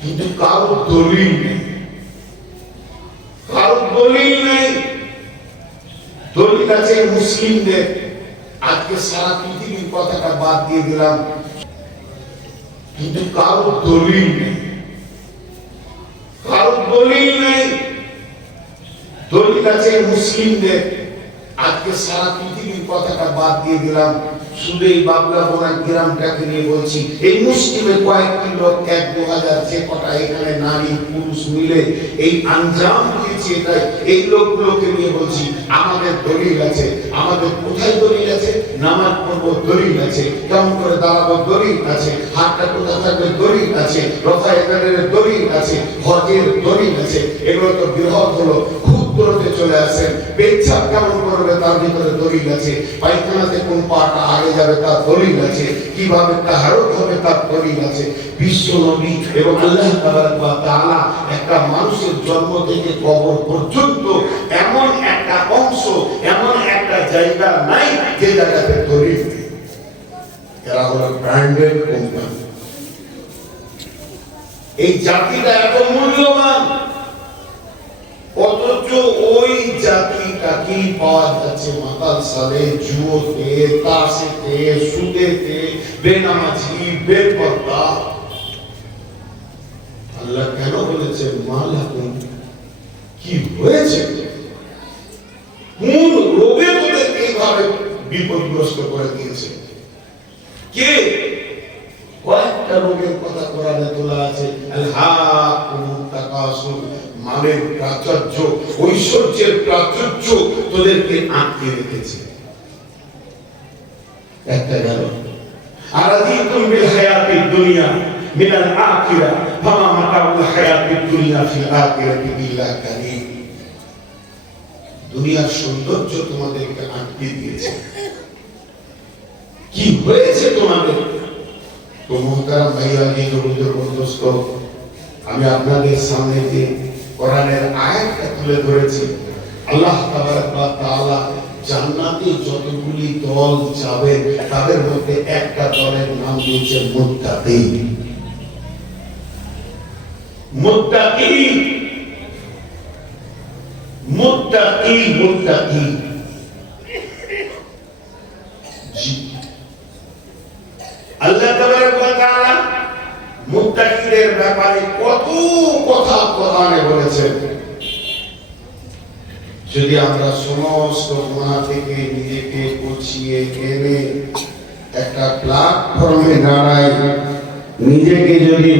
কিন্তু কারো দলিল নেই, কারো দলিল নেই। দলিল আছে মুসলিমদের। আজকে সারা পৃথিবীর কথাটা বাদ দিয়ে দিলাম, কিন্তু কারো দলিল নেই, কারো দলিল নেই। দলিল আছে মুসলিমদের। আজকে সারা পৃথিবীর কথাটা বাদ দিয়ে দিলাম, শুধু এই বাবলা বোনা গ্রামটাকে নিয়ে বলছি। এই মুসলিমে কয়েকটি লোক, 1-2 হাজার যে কটা এখানে নারী পুরুষ মিলে এই আঞ্জাম দিয়েছে, এটাই এই লোকগুলোকে নিয়ে বলছি। আমাদের দলিল আছে। আমাদের কোথায় দলিল আছে? নামাজ পড়বো দলিল আছে, কেমন করে দাঁড়াবো দলিল আছে, হাতটা কোথায় থাকবে দলিল আছে, রফায়ে কাদের দলিল আছে, হজের দলিল আছে। এগুলো তো বৃহৎ হলো। ক্ষুদ্রতে চলে আসেন, পেচ্ছাপ কেমন করবে তার ভিতরে দলিল আছে, পায়খানাতে কোন পাটা আগে যাবে তার দলিল আছে, কিভাবে তাহারত হবে তার দলিল আছে। বিশ্ব নবী এবং আল্লাহ তাআলা একটা মানুষের জন্ম থেকে কবর পর্যন্ত এমন একটা অংশ, এমন একটা জায়গা নাই যে জায়গাতে দলিল নেই। এরা হলো ব্র্যান্ডেড কোম্পানি। এই জাতিটা এত মূল্যবান, অথচ ওই জাতিটাকেই পাওয়া যাচ্ছে মাতাল সালে, জুয়োতে, তাসেতে, সুদেতে, বেনামাজি, বেপরদা। আল্লাহ কেন বলেছেন মালাকুম, কি হয়েছে? কোন রোগে তোদের এইভাবে বিপদগ্রস্ত করে দিয়েছে? কে? কয়েকটা রোগের কথা কোরআনে তোলা আছে। আল-হাকুমুত তাকাসুর, মালের প্রাচুর্য, ঐশ্বর্যের প্রাচুর্য তোদেরকে আটকে রেখেছে। একটা গেল। আরাদিতুম বিল হায়াতিদ দুনিয়া মিনাল আখিরা ফামা মাতাউল হায়াতিদ দুনিয়া ফিল আখিরাতি ইল্লা কালিল। দুনিয়ার সৌন্দর্য তোমাদেরকে আটকে দিয়েছে। কি হয়েছে তোমাদের? তো মুহতারাম ভাইয়া, বুজুর্গ দোস্ত, আমি আপনাদের সামনে যে কোরআনের আয়াতটা তুলে ধরেছি, আল্লাহ তাবারক ওয়া তাআলা জান্নাতে যতগুলি দল যাবে তাদের মধ্যে একটা দলের নাম দিয়েছে মুত্তাকিন। মুত্তাকিন, মুত্তাকিন, মুত্তাকিন। আল্লাহ তাবারক ওয়া তাআলা মুত্তাকিদের ব্যাপারে কত কথা কোরআনে বলেছেন। যদি আমরা সমস্ত গুনাহ থেকে নিজেকে গুছিয়ে এনে একটা প্ল্যাটফর্মে দাঁড়াই, নিজেকে যদি